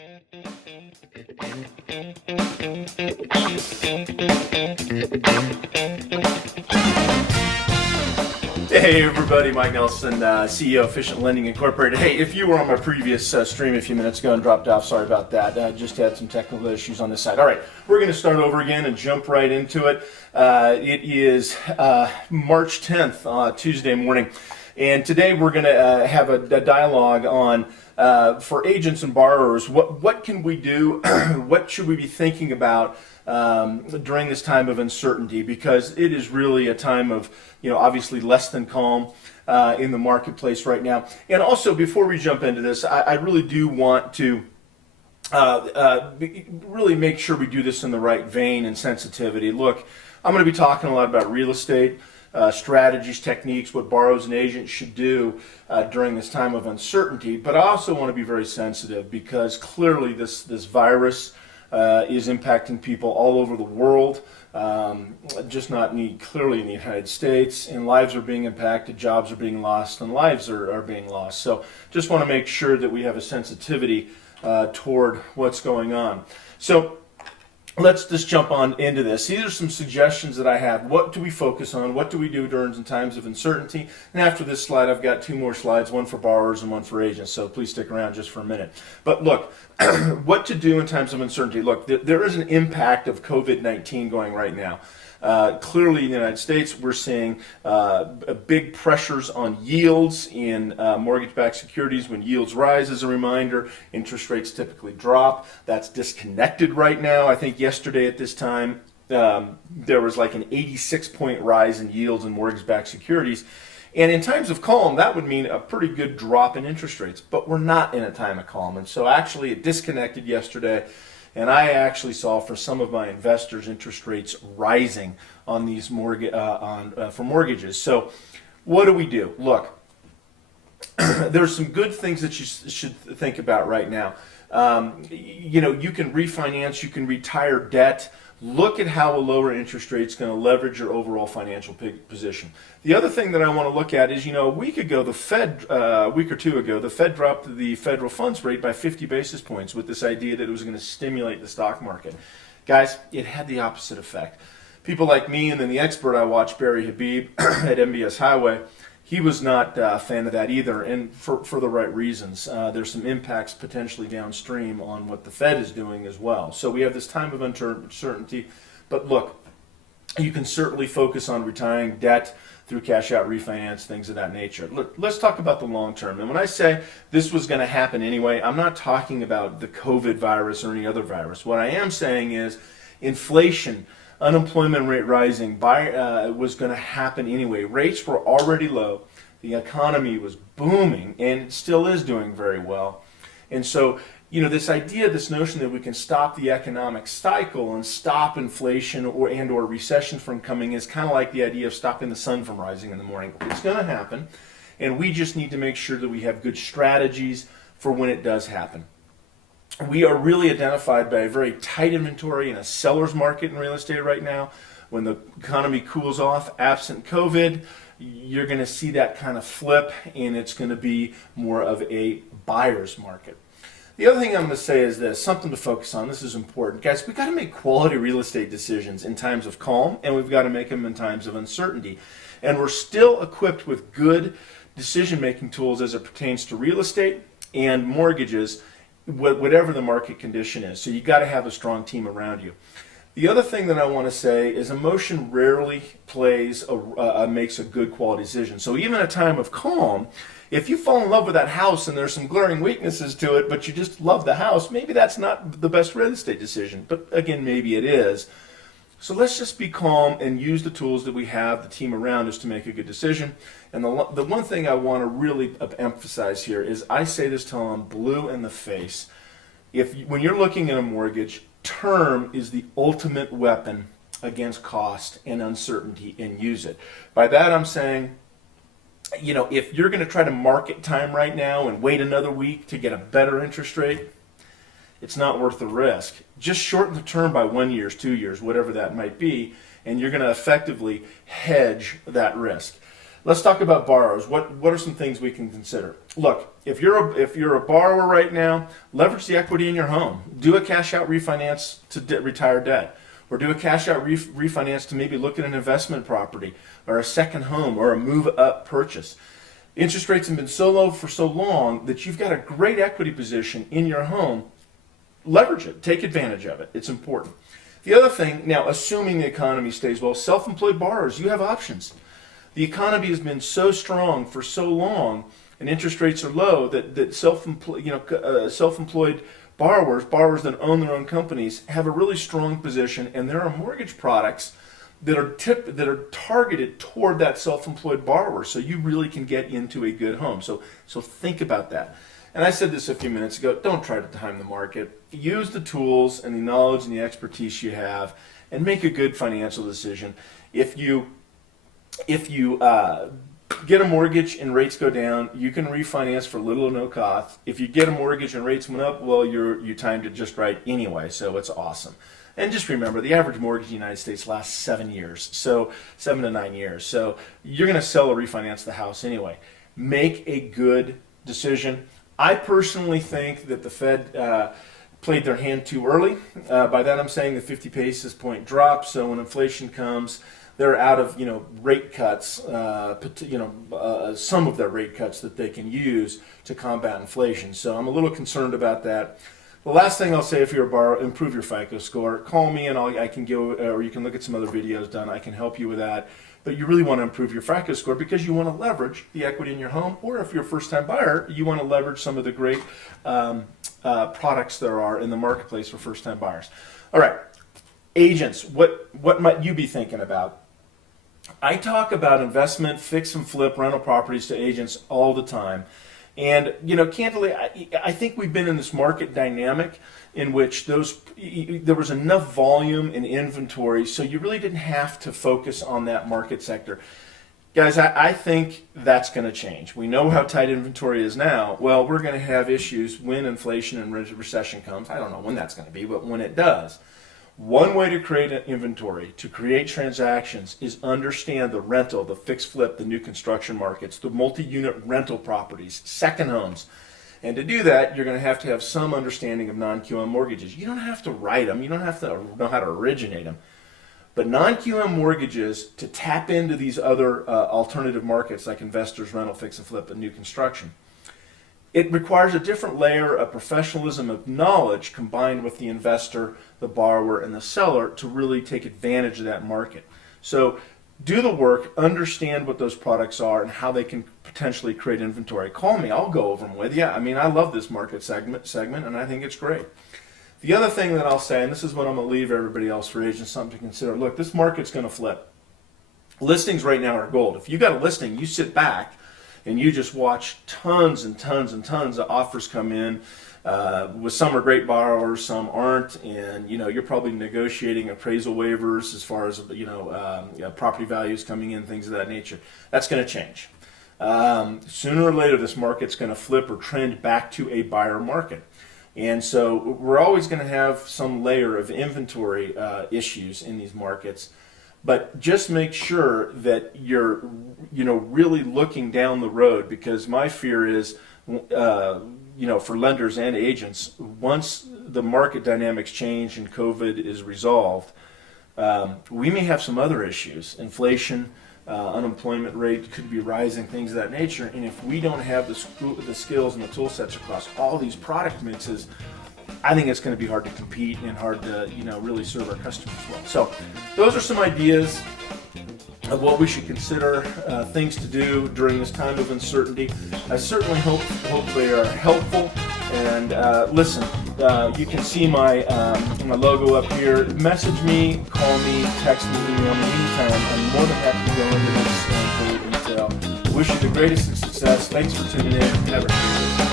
Hey everybody, Mike Nelson, CEO of Efficient Lending Incorporated. Hey, if you were on my previous stream a few minutes ago and dropped off, sorry about that. Just had some technical issues on this side. All right, we're going to start over again and jump right into it. It is March 10th, Tuesday morning, and today we're going to have a dialogue on for agents and borrowers, what can we do, what should we be thinking about during this time of uncertainty, because it is really a time of, obviously less than calm in the marketplace right now. And also, before we jump into this, I really do want to really make sure we do this in the right vein and sensitivity. Look, I'm going to be talking a lot about real estate, strategies, techniques, what borrowers and agents should do during this time of uncertainty. But I also want to be very sensitive, because clearly this virus is impacting people all over the world, just not clearly in the United States, and lives are being impacted, jobs are being lost, and lives are being lost. So just want to make sure that we have a sensitivity toward what's going on. So let's just jump on into this. These are some suggestions that I have. What do we focus on? What do we do during times of uncertainty? And after this slide, I've got two more slides, one for borrowers and one for agents. So please stick around just for a minute. But look, what to do in times of uncertainty. Look, there is an impact of COVID-19 going right now. Clearly in the United States, we're seeing big pressures on yields in mortgage-backed securities. When yields rise, as a reminder, interest rates typically drop. That's disconnected right now. I think yesterday at this time, there was like an 86-point rise in yields in mortgage-backed securities. And in times of calm, that would mean a pretty good drop in interest rates. But we're not in a time of calm. And so actually it disconnected yesterday. And I actually saw for some of my investors interest rates rising on these for mortgages. So what do we do? Look, there's some good things that you should think about right now. You can refinance, you can retire debt. Look at how a lower interest rate is going to leverage your overall financial position. The other thing that I want to look at is, a week ago, a week or two ago, the Fed dropped the federal funds rate by 50 basis points with this idea that it was going to stimulate the stock market. Guys, it had the opposite effect. People like me and then the expert I watched, Barry Habib at MBS Highway, he was not a fan of that either, and for the right reasons. There's some impacts potentially downstream on what the Fed is doing as well. So we have this time of uncertainty, but look, you can certainly focus on retiring debt through cash out refinance, things of that nature. Look, let's talk about the long term. And when I say this was going to happen anyway, I'm not talking about the COVID virus or any other virus. What I am saying is inflation, unemployment rate rising was going to happen anyway. Rates were already low. The economy was booming, and it still is doing very well. And so, this idea, this notion that we can stop the economic cycle and stop inflation or recession from coming is kind of like the idea of stopping the sun from rising in the morning. It's going to happen, and we just need to make sure that we have good strategies for when it does happen. We are really identified by a very tight inventory in a seller's market in real estate right now. When the economy cools off, absent COVID, you're going to see that kind of flip, and it's going to be more of a buyer's market. The other thing I'm going to say is this, something to focus on. This is important. Guys, we've got to make quality real estate decisions in times of calm, and we've got to make them in times of uncertainty. And we're still equipped with good decision-making tools as it pertains to real estate and mortgages, whatever the market condition is. So you got to have a strong team around you. The other thing that I want to say is emotion rarely makes a good quality decision. So even in a time of calm, if you fall in love with that house and there's some glaring weaknesses to it, but you just love the house, maybe that's not the best real estate decision. But again, maybe it is. So let's just be calm and use the tools that we have, the team around us, to make a good decision. And the one thing I want to really emphasize here is, I say this till I'm blue in the face. When you're looking at a mortgage, term is the ultimate weapon against cost and uncertainty, and use it. By that I'm saying, if you're going to try to market time right now and wait another week to get a better interest rate, it's not worth the risk. Just shorten the term by 1 year, 2 years, whatever that might be, and you're going to effectively hedge that risk. Let's talk about borrowers. What are some things we can consider? look, if you're a borrower right now, leverage the equity in your home. Do a cash out refinance to retire debt, or do a cash out refinance to maybe look at an investment property or a second home or a move up purchase. Interest rates have been so low for so long that you've got a great equity position in your home. Leverage it. Take advantage of it. It's important. The other thing, now, assuming the economy stays well, self-employed borrowers, you have options. The economy has been so strong for so long, and interest rates are low that self-employed borrowers that own their own companies have a really strong position, and there are mortgage products that are targeted toward that self-employed borrower, so you really can get into a good home. So think about that. And I said this a few minutes ago, don't try to time the market. Use the tools and the knowledge and the expertise you have and make a good financial decision. If you get a mortgage and rates go down, you can refinance for little or no cost. If you get a mortgage and rates went up, well, you timed it just right anyway, so it's awesome. And just remember, the average mortgage in the United States lasts 7 years, so 7 to 9 years. So you're going to sell or refinance the house anyway. Make a good decision. I personally think that the Fed played their hand too early. By that I'm saying the 50 basis point drop. So when inflation comes, they're out of rate cuts. Some of their rate cuts that they can use to combat inflation. So I'm a little concerned about that. The last thing I'll say, if you're a borrower, improve your FICO score. Call me and I can go, or you can look at some other videos done. I can help you with that. But you really want to improve your FICO score because you want to leverage the equity in your home, or if you're a first-time buyer, you want to leverage some of the great products there are in the marketplace for first-time buyers. All right, agents, what might you be thinking about? I talk about investment, fix and flip rental properties to agents all the time. And, candidly, I think we've been in this market dynamic in which there was enough volume and inventory, so you really didn't have to focus on that market sector. Guys, I think that's going to change. We know how tight inventory is now. Well, we're going to have issues when inflation and recession comes. I don't know when that's going to be, but when it does. One way to create an inventory, to create transactions, is understand the rental, the fixed flip, the new construction markets, the multi-unit rental properties, second homes. And to do that, you're going to have some understanding of non-QM mortgages. You don't have to write them. You don't have to know how to originate them. But non-QM mortgages, to tap into these other alternative markets like investors, rental, fix and flip, and new construction, it requires a different layer of professionalism of knowledge combined with the investor, the borrower, and the seller to really take advantage of that market. So do the work, understand what those products are and how they can potentially create inventory. Call me, I'll go over them with you. I mean, I love this market segment and I think it's great. The other thing that I'll say, and this is what I'm going to leave everybody else for agents something to consider, look, this market's going to flip. Listings right now are gold. If you got a listing, you sit back and you just watch tons and tons and tons of offers come in. With some are great borrowers, some aren't, and you're probably negotiating appraisal waivers as far as property values coming in, things of that nature. That's going to change. Sooner or later, this market's going to flip or trend back to a buyer market, and so we're always going to have some layer of inventory issues in these markets. But just make sure that you're, really looking down the road, because my fear is, for lenders and agents, once the market dynamics change and COVID is resolved, we may have some other issues. Inflation, unemployment rate could be rising, things of that nature. And if we don't have the skills and the tool sets across all these product mixes, I think it's going to be hard to compete and hard to, really serve our customers well. So those are some ideas of what we should consider, things to do during this time of uncertainty. I certainly hope they are helpful. And listen, you can see my logo up here. Message me, call me, text me, email me anytime. I'm more than happy to go into this in further detail. Wish you the greatest success. Thanks for tuning in. Have a great day.